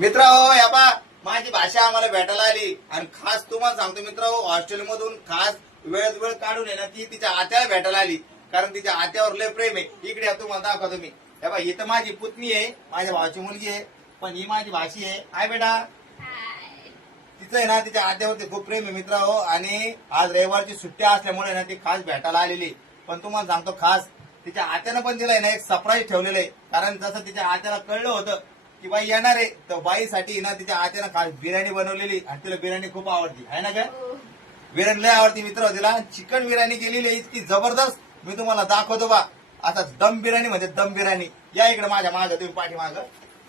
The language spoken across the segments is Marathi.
मित्र हो या पा माझी भाषा आम्हाला भेटायला आली आणि खास तुम्हाला सांगतो मित्र हो हॉस्टेलमधून खास वेळेत वेळ काढून आहे ना ती तिच्या आत्याला भेटायला आली कारण तिच्या आत्यावर लय प्रेम आहे. इकडे या तुम्हाला दाखवतो मी. हे बा ही तर माझी पुतणी आहे माझ्या भावाची मुलगी आहे पण ही माझी भाषी आहे. हाय बेटा. तिचं आहे ना तिच्या आत्यावरती खूप प्रेम आहे मित्र हो आणि आज रविवारची सुट्टी असल्यामुळे ना ती खास भेटायला आलेली. पण तुम्हाला सांगतो खास तिच्या आत्यानं पण तिला ना एक सरप्राईज ठेवलेलं आहे कारण जसं तिच्या आत्याला कळलं होतं की बाई येणार आहे तर बाईसाठी ना तिच्या आत्यानं खास बिर्याणी बनवलेली आणि तिला बिर्याणी खूप आवडती आहे ना काय. बिर्याणी लय आवडती मित्र तिला. चिकन बिर्याणी केलेली आहे इतकी जबरदस्त मी तुम्हाला दाखवतो बा. आता दम बिर्याणी म्हणजे दम बिर्याणी. या इकडे माझ्या मागं तुम्ही पाठीमाग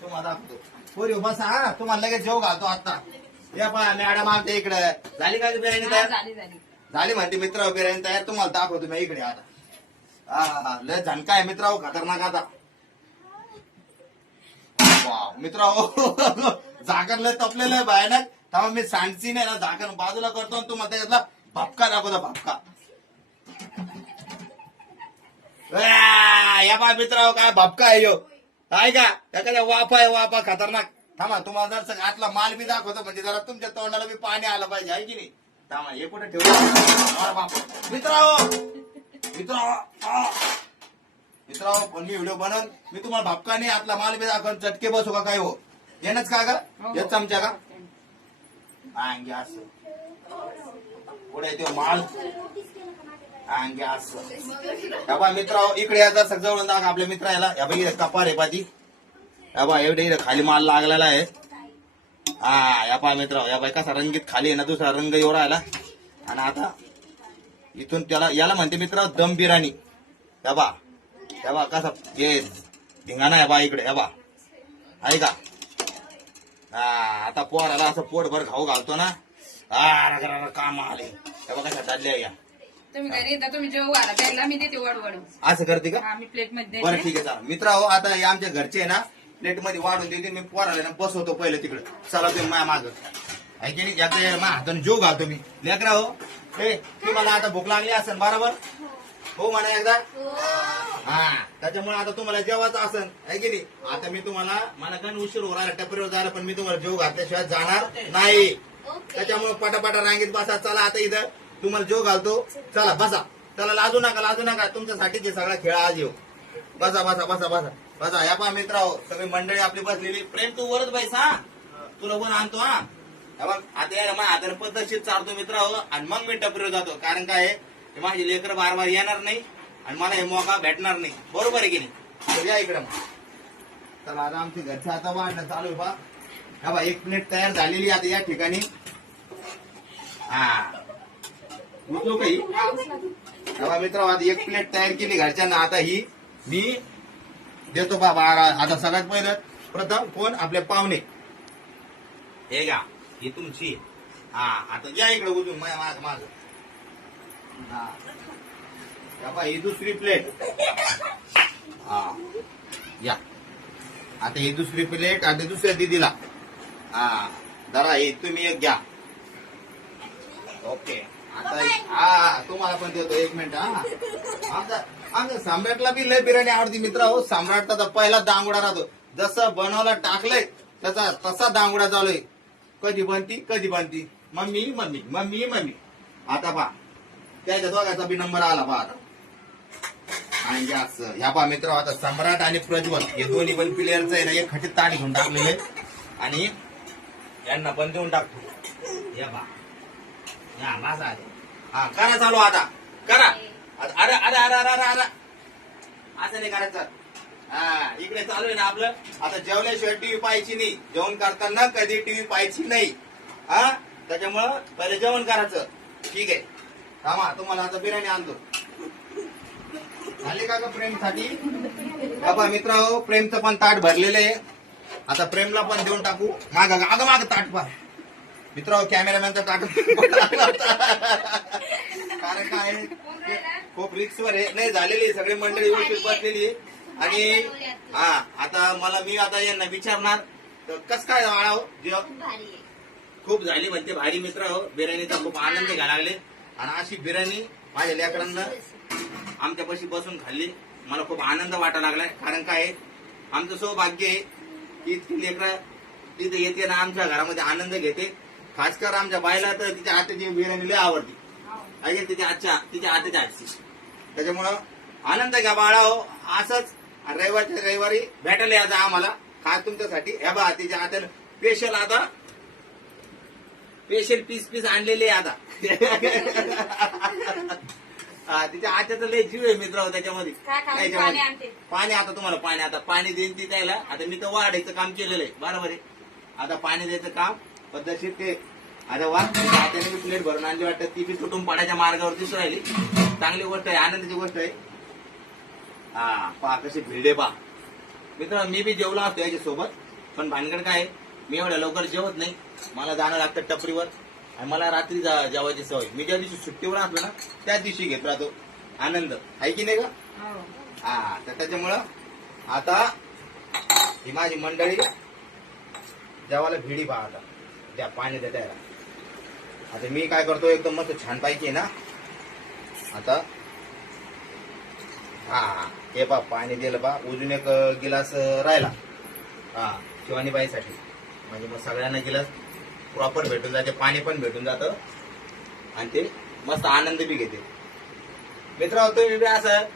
तुम्हाला दाखवतो. पोरी बसा हा तुम्हाला लगेच जेव घालतो आता. या पहा मॅडम आमच्या इकडे झाली का बिर्याणी तयार. झाली म्हणते मित्र बिर्याणी तयार तुम्हाला दाखवतो मी इकडे आता. हा लय झणका आहे मित्र खतरनाक आता. मित्र झाकण लय तपलेलं आहे भयानक. तेव्हा मी सांडसी नाही ना झाकण बाजूला करतो आणि तुम्हाला त्याच्यातला भपका दाखवतो भपका. या बा मित्र काय भपका आहे यो आहे का एखाद्या वाफा आहे वाफा खतरनाक. थांबा तुम्हाला जर आतला माल बी दाखवतो म्हणजे जरा तुमच्या तोंडाला बी पाणी आलं पाहिजे आहे की नाही. थांबा हे कुठे ठेवलं मित्र मित्र पण मी व्हिडिओ बनवून मी तुम्हाला भपका नाही आतला माल बी दाखवून चटके बसू का काय हो येणच का ग येत चमच्या का अंगे असं पुढे तो माल अंगे असं. बा मित्र इकडे याचा जवळून दाखवा आपल्या मित्र याला या बाई कपार आहे पाजी. या बा एवढे खाली माल लागलेला आहे. हा या पा मित्र या बाई कसा रंगीत खाली आहे ना दुसरा रंग एवढा आला आणि आता इथून त्याला याला म्हणते मित्र दम बिर्याणी. या बा कसा हे धिंगाणा आहे बा इकडे. या बा आहे का. हा आता पोराला असं पोटभर खाऊ घालतो ना. काम आले तेव्हा कशा चालले या तुम्ही घरी येता तुम्ही जेव्हा घाला त्याला मी देते वड असं करते का. मी प्लेट मध्ये बरं ठीक आहे चला मित्र हो आता हे आमच्या घरचे आहे ना प्लेट मध्ये वाढून देते मी पोराला ना बसवतो पहिले तिकडे. चला तुम्ही माझ्या माग आहे की नाही याचा माझ्या हाताने जेव घालतो मी. लेकरा हो हे तुम्हाला आता भूक लागली असेल बरोबर हो म्हणा एकदा. हा त्याच्यामुळे आता तुम्हाला जेवायचं असेल आहे की नाही. आता मी तुम्हाला मला गण उशीर हो राहिला टपरीवर जायला पण मी तुम्हाला जेव घातल्याशिवाय जाणार नाही. त्याच्यामुळे पटापटा रांगेत बसा. चला आता इथं तुम्हाला जेव घालतो. चला बसा. चला लाजू नका तुमच्यासाठीच सगळा खेळ आज येऊ. बसा बसा बसा बसा बसा. या पहा मित्र सगळी मंडळी आपली बसलेली. प्रेम तू वरच बैस हा तुला कोण आणतो हा. आता या माझ्या हाताने पद्धतशीर चालतो मित्र आणि मग मी टपरीवर जातो कारण काय माझी लेकर बार बार येणार नाही आणि मला हे मौका भेटणार नाही. बरोबर आहे की नाही. या इकडे मग चला आता आमची घरच्या आता वाढणं चालू आहे बा. हा बा एक प्लेट तयार झालेली आता या ठिकाणी. हा उचलो काही मित्र आता एक प्लेट तयार केली घरच्यांना. आता ही मी देतो बाबा. आता सगळ्यात पहिलं प्रथम कोण आपले पाहुणे हे घ्या ही तुमची. हा आता या इकडे उचलून माग माग. हा ही दुसरी प्लेट. हा या आता ही दुसरी प्लेट आता दुसऱ्या दिदीला. हा जरा हे तुम्ही एक घ्या. ओके आता हा तुम्हाला पण देतो एक मिनिट. हा आमच्या सम्राटला बी लय बिर्याणी आवडती मित्र हो. सम्राटचा पहिला दांगुडा राहतो जसं बनवायला टाकलंय त्याचा तसा दांगुडा चालू आहे. कधी बनती मम्मी मम्मी मम्मी मम्मी. आता पहा त्याच्या दोघांचा बी नंबर आला पहा आता. आणि असं ह्या पहा मित्र आता सम्राट आणि प्रज्वल हे दोन्ही पण प्लेयरचं आहे ना एक खटीत ताट घेऊन टाकलेले आणि यांना पण देऊन टाकतो. या पहा या माझा आले. हा करा चालू आता करा. अरे अरे अरे अरे अरे असं नाही करायचं. हा इकडे चालू आहे ना आपलं. आता जेवल्याशिवाय टीव्ही पाहायची नाही. जेवण करताना कधी टीव्ही पाहायची नाही. हा त्याच्यामुळं पहिले जेवण करायचं. ठीक आहे थांबा तुम्हाला आता बिर्याणी आणतो. झाली का ग प्रेमसाठी. बाबा मित्र हो प्रेमचं पण ताट भरलेलं आहे. आता प्रेमला पण देऊन टाकू. माग ताट पहा मित्र कॅमेरामॅनचा ताट कारण काय खूप रिक्सवर आहे. नाही झालेली सगळी मंडळी व्यवस्थित बसलेली आहे आणि हा आता मी आता यांना विचारणार तर कस काय वाळाव खूप झाली म्हणते भारी मित्र हो. बिर्याणीचा खूप आनंद घ्यायला लागले आणि अशी बिर्याणी माझ्या लेकरांना आमच्यापाशी बसून खाल्ली. मला खूप आनंद वाटायला लागलाय कारण काय आमचं सौभाग्य आहे की इतकी लेकरं तिथे येते ना आमच्या घरामध्ये आनंद घेते. खासकर आमच्या बायला तर तिच्या हाताची बिर्याणी लय आवडते. ऐकेल तिच्या हाताच्या हातची. त्याच्यामुळं आनंद घ्या बाळा हो. असंच रविवारच्या रविवारी भेटायला यायचं आम्हाला खास तुमच्यासाठी. हे बा तिच्या हाताने स्पेशल आता स्पेशल पीस आणलेले आता. तिच्या हाताचं लय जीव आहे मित्र त्याच्यामध्ये. पाणी आता तुम्हाला पाणी देईन ती द्यायला. आता मी तर वाढायचं काम केलेलं आहे बरोबर आहे. आता पाणी द्यायचं काम पद्धतशीर ते. आता वा हाताने मी प्लेट भरून आणली वाटतं. ती बी तुटून पडायच्या मार्गावर दिसून राहिली. चांगली गोष्ट आहे, आनंदाची गोष्ट आहे. हा पहा कशी भिडे पहा मित्र. मी बी जेवलो असतो याच्या सोबत, पण भानगड काय मी एवढ्या लवकर जेवत नाही. मला जाणं लागतं टपरीवर आणि मला रात्री जेवायची सवय. मी ज्या दिवशी सुट्टीवर असलो ना त्याच दिवशी घेत राहतो आनंद. आहे की नाही का? हा तर त्याच्यामुळं आता ही माझी मंडळी जेवायला भिडी पहा. आता त्या पाणी देता यायला. आता मी काय करतो एकदम मस्त छान पैकी ना. आता हा हे पा पाणी दिलं पा. अजून एक गिलास राहिला हा शिवानीबाईसाठी. म्हणजे मग सगळ्यांना गिलास प्रॉपर भेटून जाते, पाणी पण भेटून जातं आणि ते मस्त आनंद बी घेते. मित्र तुम्ही बी असं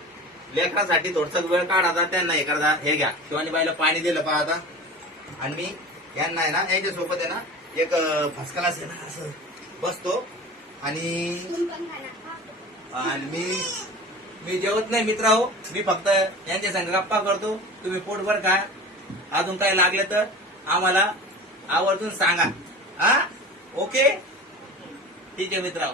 लेकरासाठी थोडसा वेळ काढा, त्यांना हे करता. हे घ्या शिवानीबाईला पाणी दिलं पहा आता. आणि मी यांना आहे ना याच्यासोबत आहे ना एक फसकलास आहे ना असं बसतो आणि मी जेवत नाही मित्र हो. मी फक्त यांच्या संग गप्पा करतो. तुम्ही पोटभर खा. अजून काय लागलं तर आम्हाला आवर्जून सांगा. हा ओके ठीक आहे मित्र.